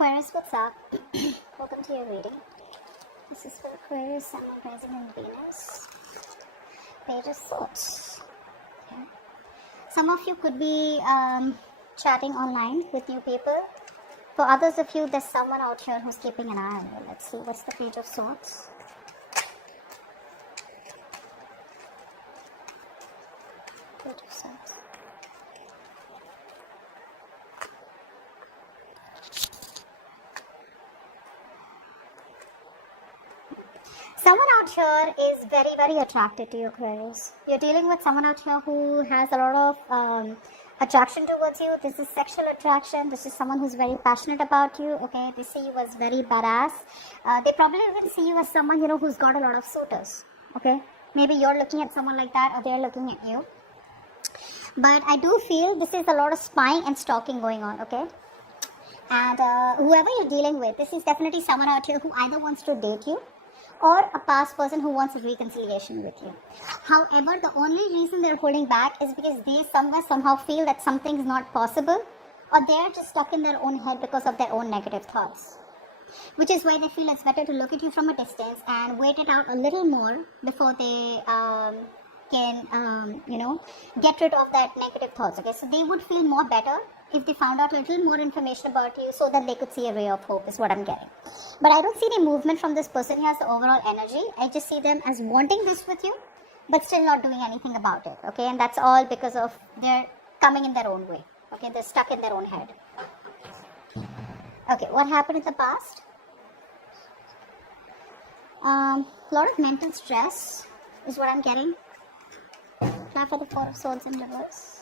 Aquarius, what's up? Welcome to your reading. This is for Aquarius, Sun, Moon, Rising, and Venus. Page of Swords. Okay. Some of you could be chatting online with new people. For others of you, there's someone out here who's keeping an eye on you. Let's see, what's the Page of Swords? Page of Swords. Someone out here is very, very attracted to you, Aquarius. You're dealing with someone out here who has a lot of attraction towards you. This is sexual attraction. This is someone who's very passionate about you. Okay, they see you as very badass. They probably even see you as someone, who's got a lot of suitors. Okay, maybe you're looking at someone like that, or they're looking at you. But I do feel this is a lot of spying and stalking going on. Okay. And whoever you're dealing with, this is definitely someone out here who either wants to date you, or a past person who wants a reconciliation with you. However, the only reason they're holding back is because they somehow feel that something's not possible, or they're just stuck in their own head because of their own negative thoughts. Which is why they feel it's better to look at you from a distance and wait it out a little more before they can, get rid of that negative thoughts. Okay, so they would feel more better if they found out a little more information about you so that they could see a ray of hope, is what I'm getting. But I don't see any movement from this person who has the overall energy. I just see them as wanting this with you, but still not doing anything about it. Okay, and that's all because of they're coming in their own way. Okay, they're stuck in their own head. Okay, what happened in the past? Lot of mental stress is what I'm getting. Try for the Four of Swords in reverse.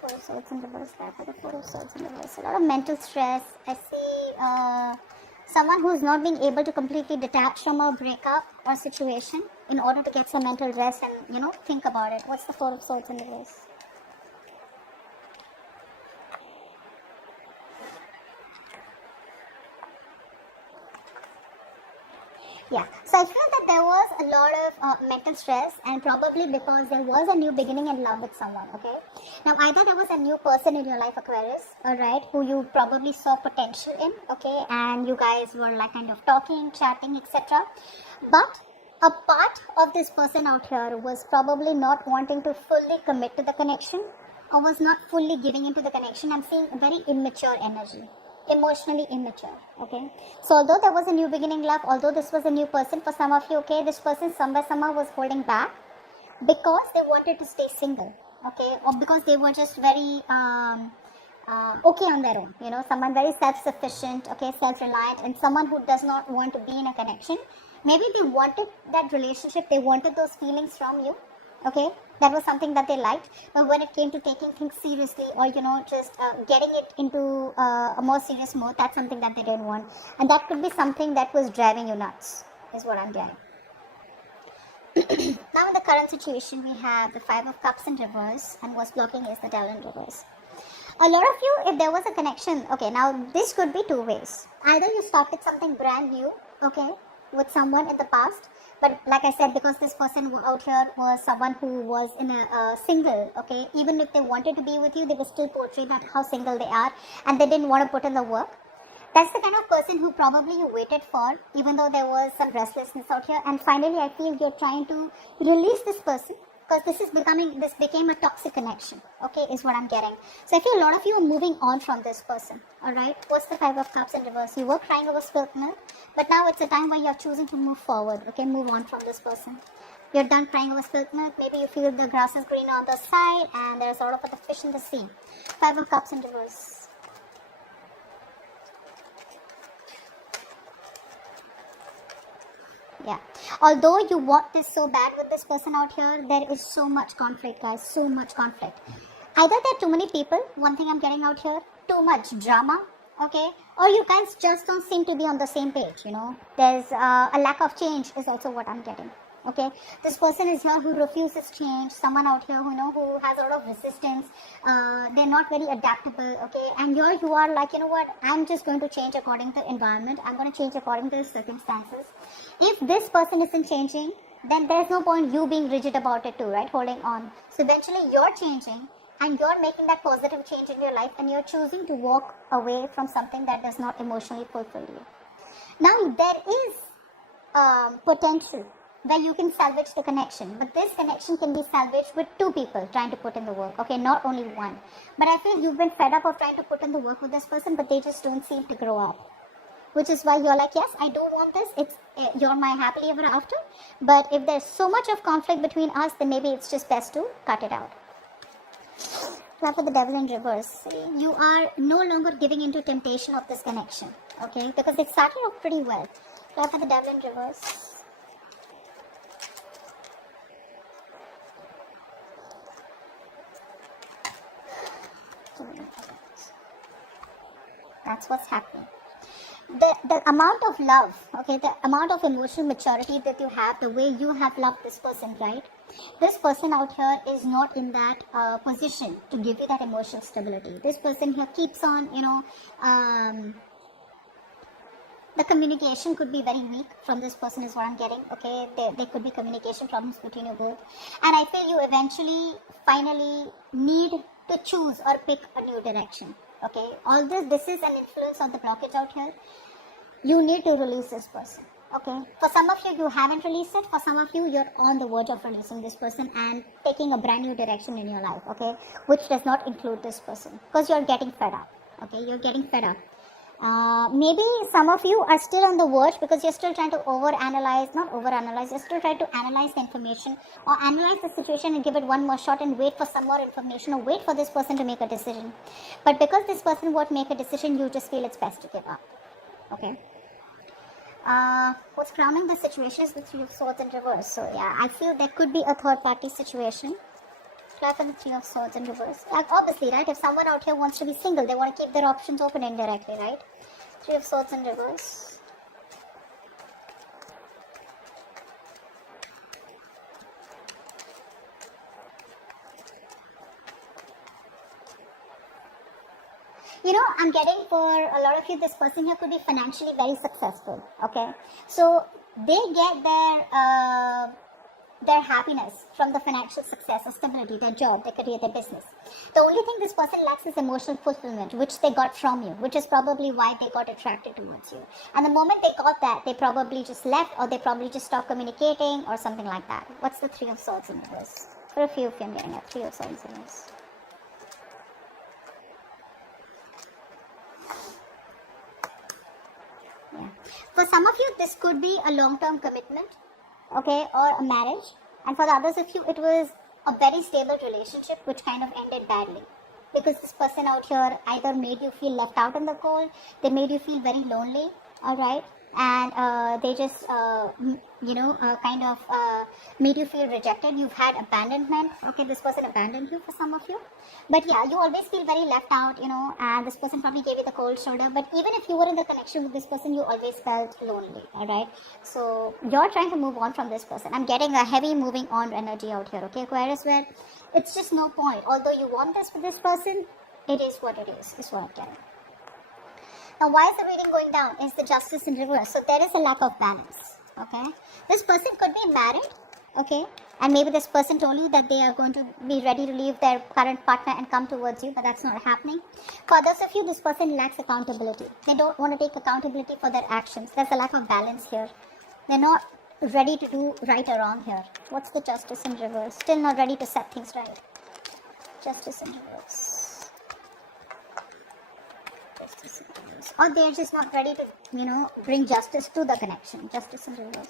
Four of Swords in reverse. Try for the Four of Swords in reverse. A lot of mental stress. I see someone who's not being able to completely detach from a breakup or situation in order to get some mental rest and, think about it. What's the Four of Swords in reverse? Yeah, so I feel that there was a lot of mental stress, and probably because there was a new beginning in love with someone, okay? Now, either there was a new person in your life, Aquarius, alright, who you probably saw potential in, okay, and you guys were like kind of talking, chatting, etc. But a part of this person out here was probably not wanting to fully commit to the connection, or was not fully giving into the connection. I'm seeing a very immature energy. Emotionally immature. Okay, so although there was a new beginning love, although this was a new person for some of you, okay, this person somehow was holding back because they wanted to stay single, okay, or because they were just very okay on their own, someone very self-sufficient, okay, self-reliant, and someone who does not want to be in a connection. Maybe they wanted that relationship, they wanted those feelings from you, okay, that was something that they liked, but when it came to taking things seriously, or just getting it into a more serious mode, that's something that they didn't want, and that could be something that was driving you nuts, is what I'm getting. Now in the current situation, we have the Five of Cups in reverse, and what's blocking is the Devil in reverse. A lot of you, if there was a connection, okay, now this could be two ways. Either you started something brand new, okay, with someone in the past, but like I said, because this person out here was someone who was in a single, okay, even if they wanted to be with you, they were still portrayed that how single they are, and they didn't want to put in the work. That's the kind of person who probably you waited for, even though there was some restlessness out here, and finally I feel you're trying to release this person, because this became a toxic connection, okay, is what I'm getting. So I feel a lot of you are moving on from this person, alright. What's the Five of Cups in reverse? You were crying over spilt milk, but now it's a time where you're choosing to move forward, okay, move on from this person. You're done crying over spilt milk. Maybe you feel the grass is green on the side, and there's a lot of the fish in the sea. Five of Cups in reverse. Yeah, although you want this so bad with this person out here, there is so much conflict, guys, so much conflict. Either there are too many people, one thing I'm getting out here, too much drama, okay, or you guys just don't seem to be on the same page, There's a lack of change is also what I'm getting, okay. This person is here who refuses change, someone out here who has a lot of resistance, they're not very adaptable, okay, and here you are like, I'm just going to change according to the environment, I'm going to change according to the circumstances. If this person isn't changing, then there's no point you being rigid about it too, right, holding on. So eventually you're changing, and you're making that positive change in your life, and you're choosing to walk away from something that does not emotionally fulfill you. Now, there is potential where you can salvage the connection, but this connection can be salvaged with two people trying to put in the work, okay, not only one. But I feel you've been fed up of trying to put in the work with this person, but they just don't seem to grow up, which is why you're like, yes, I do want this, it's you're my happily ever after, but if there's so much of conflict between us, then maybe it's just best to cut it out. Now for the devil in reverse, see, you are no longer giving into temptation of this connection, okay, because it started off pretty well. Now for the devil in reverse. That's what's happening. The amount of love, okay, the amount of emotional maturity that you have, the way you have loved this person, right? This person out here is not in that position to give you that emotional stability. This person here keeps on, the communication could be very weak from this person is what I'm getting, okay? There could be communication problems between you both. And I feel you eventually, finally need to choose or pick a new direction, okay? All this is an influence of the blockage out here. You need to release this person, okay? For some of you, you haven't released it. For some of you, you're on the verge of releasing this person and taking a brand new direction in your life, okay? Which does not include this person, because you're getting fed up, okay? You're getting fed up. Maybe some of you are still on the verge because you're still trying to you're still trying to analyze the information or analyze the situation and give it one more shot and wait for some more information or wait for this person to make a decision. But because this person won't make a decision, you just feel it's best to give up, okay? What's crowning the situation is the Three of Swords in reverse. So yeah, I feel there could be a third party situation. Fly for the Three of Swords in reverse. Like obviously, right, if someone out here wants to be single, they want to keep their options open indirectly, right? Three of Swords in reverse. I'm getting for a lot of you, this person here could be financially very successful, okay? So they get their happiness from the financial success or stability, their job, their career, their business. The only thing this person lacks is emotional fulfillment, which they got from you, which is probably why they got attracted towards you. And the moment they got that, they probably just left, or they probably just stopped communicating or something like that. What's the Three of Swords in reverse? For a few of you, I'm getting a Three of Swords in reverse. Yeah. For some of you, this could be a long-term commitment, okay, or a marriage. And for the others of you, it was a very stable relationship which kind of ended badly, because this person out here either made you feel left out in the cold, they made you feel very lonely, all right, and they just kind of made you feel rejected. You've had abandonment, okay, this person abandoned you for some of you. But yeah, you always feel very left out, and this person probably gave you the cold shoulder. But even if you were in the connection with this person, you always felt lonely, all right? So you're trying to move on from this person. I'm getting a heavy moving on energy out here, okay, Aquarius, where it's just no point. Although you want this for this person, it is what it is what I'm getting. Now, why is the reading going down? Is the Justice in reverse. So there is a lack of balance, okay? This person could be married, okay? And maybe this person told you that they are going to be ready to leave their current partner and come towards you, but that's not happening. For others of you, this person lacks accountability. They don't want to take accountability for their actions. There's a lack of balance here. They're not ready to do right or wrong here. What's the Justice in reverse? Still not ready to set things right. Justice in reverse. Justice in reverse. Or they're just not ready to, bring justice to the connection. Justice in reverse.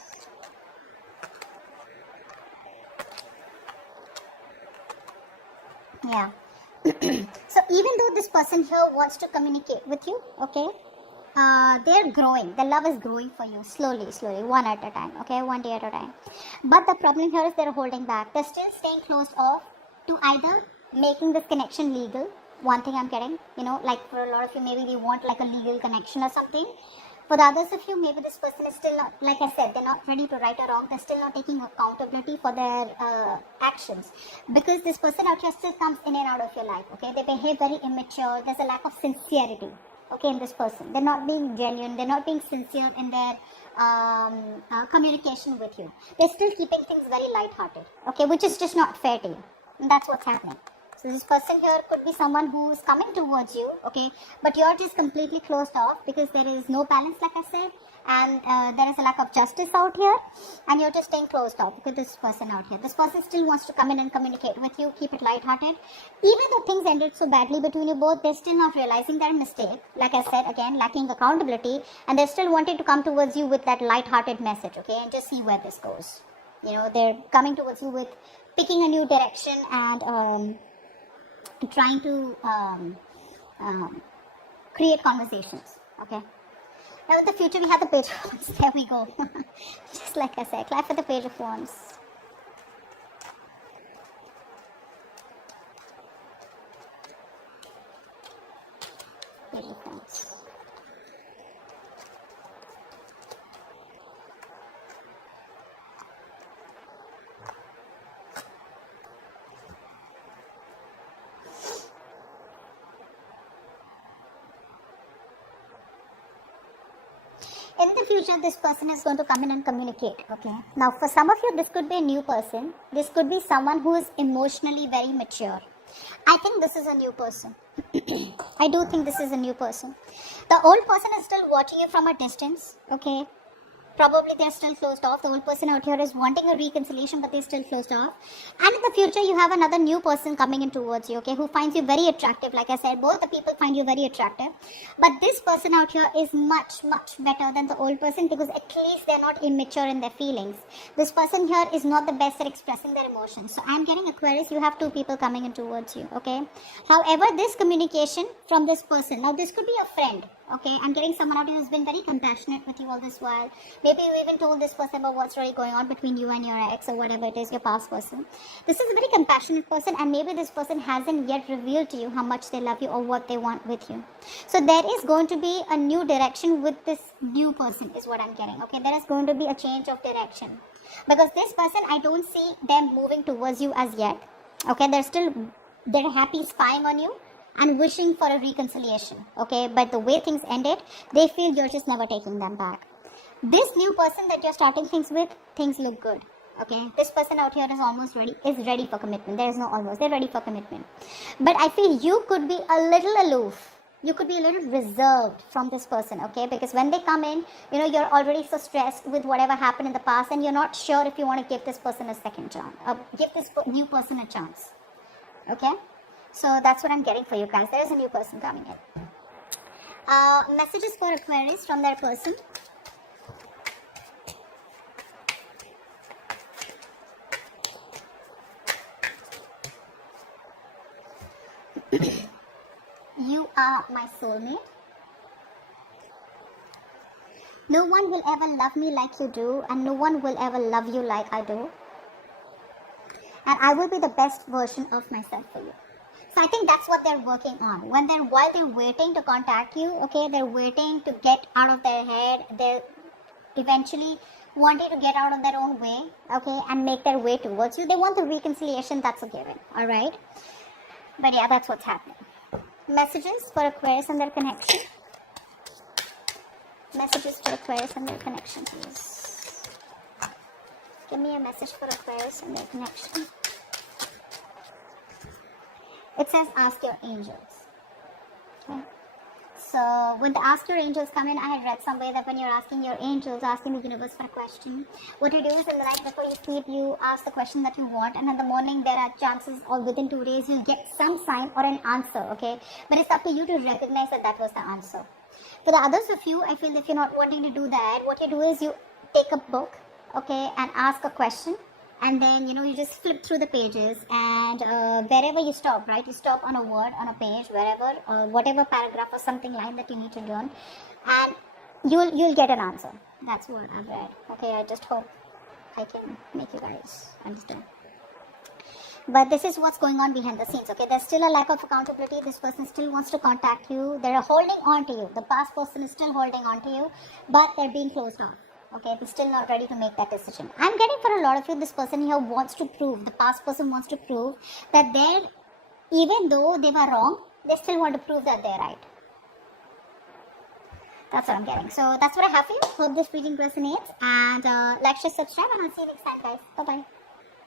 Yeah. So even though this person here wants to communicate with you, okay, they're growing. The love is growing for you slowly, one at a time, okay, one day at a time. But the problem here is they're holding back. They're still staying closed off to either making this connection legal. One thing I'm getting, like for a lot of you, maybe they want like a legal connection or something. For the others of you, maybe this person is still not, like I said, they're not ready to right or wrong. They're still not taking accountability for their actions. Because this person out here still comes in and out of your life, okay? They behave very immature. There's a lack of sincerity, okay, in this person. They're not being genuine. They're not being sincere in their communication with you. They're still keeping things very lighthearted, okay, which is just not fair to you. And that's what's happening. So this person here could be someone who is coming towards you, okay, but you're just completely closed off because there is no balance, like I said, and there is a lack of justice out here, and you're just staying closed off with this person out here. This person still wants to come in and communicate with you, keep it lighthearted. Even though things ended so badly between you both, they're still not realizing their mistake. Like I said, again, lacking accountability, and they're still wanting to come towards you with that lighthearted message, okay, and just see where this goes. You know, they're coming towards you with picking a new direction and trying to create conversations, okay. Now in the future we have the Page of Wands. There we go. Just like I said, clap for the Page of Wands. Page of Wands. In the future, this person is going to come in and communicate, okay. Now for some of you, this could be a new person. This could be someone who is emotionally very mature. I think this is a new person. I do think this is a new person. The old person is still watching you from a distance, okay. Probably they're still closed off. The old person out here is wanting a reconciliation, but they're still closed off. And in the future, you have another new person coming in towards you, okay, who finds you very attractive. Like I said, both the people find you very attractive. But this person out here is much, much better than the old person because at least they're not immature in their feelings. This person here is not the best at expressing their emotions. So I'm getting, Aquarius, you have two people coming in towards you, okay. However, this communication from this person, now this could be a friend. Okay, I'm getting someone out who's been very compassionate with you all this while. Maybe you even told this person about what's really going on between you and your ex or whatever it is, your past person. This is a very compassionate person, and maybe this person hasn't yet revealed to you how much they love you or what they want with you. So there is going to be a new direction with this new person is what I'm getting. Okay, there is going to be a change of direction. Because this person, I don't see them moving towards you as yet. Okay, they're happy spying on you and wishing for a reconciliation, okay, but the way things ended, they feel you're just never taking them back. This new person that you're starting things with, things look good, okay. This person out here is ready for commitment. There is no almost, they're ready for commitment. But I feel you could be a little aloof. You could be a little reserved from this person, okay, because when they come in, you know, you're already so stressed with whatever happened in the past, and you're not sure if you want to give this person a second chance, give this new person a chance, okay. So that's what I'm getting for you guys. There is a new person coming in. Messages for Aquarius from their person. You are my soulmate. No one will ever love me like you do, and no one will ever love you like I do. And I will be the best version of myself for you. So I think that's what they're working on. While they're waiting to contact you, okay, they're waiting to get out of their head. They're eventually wanting to get out of their own way, okay, and make their way towards you. They want the reconciliation, that's a given, all right? But yeah, that's what's happening. Messages for Aquarius and their connection. Messages for Aquarius and their connection, please. Give me a message for Aquarius and their connection. It says ask your angels. Okay. So when the ask your angels come in, I had read somewhere that when you're asking your angels, asking the universe for a question, what you do is in the night before you sleep, you ask the question that you want, and in the morning there are chances, or within 2 days, you'll get some sign or an answer, okay? But it's up to you to recognize that that was the answer. For the others of you, I feel if you're not wanting to do that, what you do is you take a book, okay, and ask a question. And then, you know, you just flip through the pages, and wherever you stop, right? You stop on a word, on a page, wherever, whatever paragraph or something line that you need to learn, and you'll get an answer. That's what I've read. Okay, I just hope I can make you guys understand. But this is what's going on behind the scenes, okay? There's still a lack of accountability. This person still wants to contact you. They're holding on to you. The past person is still holding on to you, but they're being closed off. Okay, they're still not ready to make that decision. I'm getting for a lot of you, this person here wants to prove, the past person wants to prove that even though they were wrong, they still want to prove that they're right. That's what I'm getting. So that's what I have for you. Hope this reading resonates. And like, share, subscribe, and I'll see you next time, guys. Bye-bye.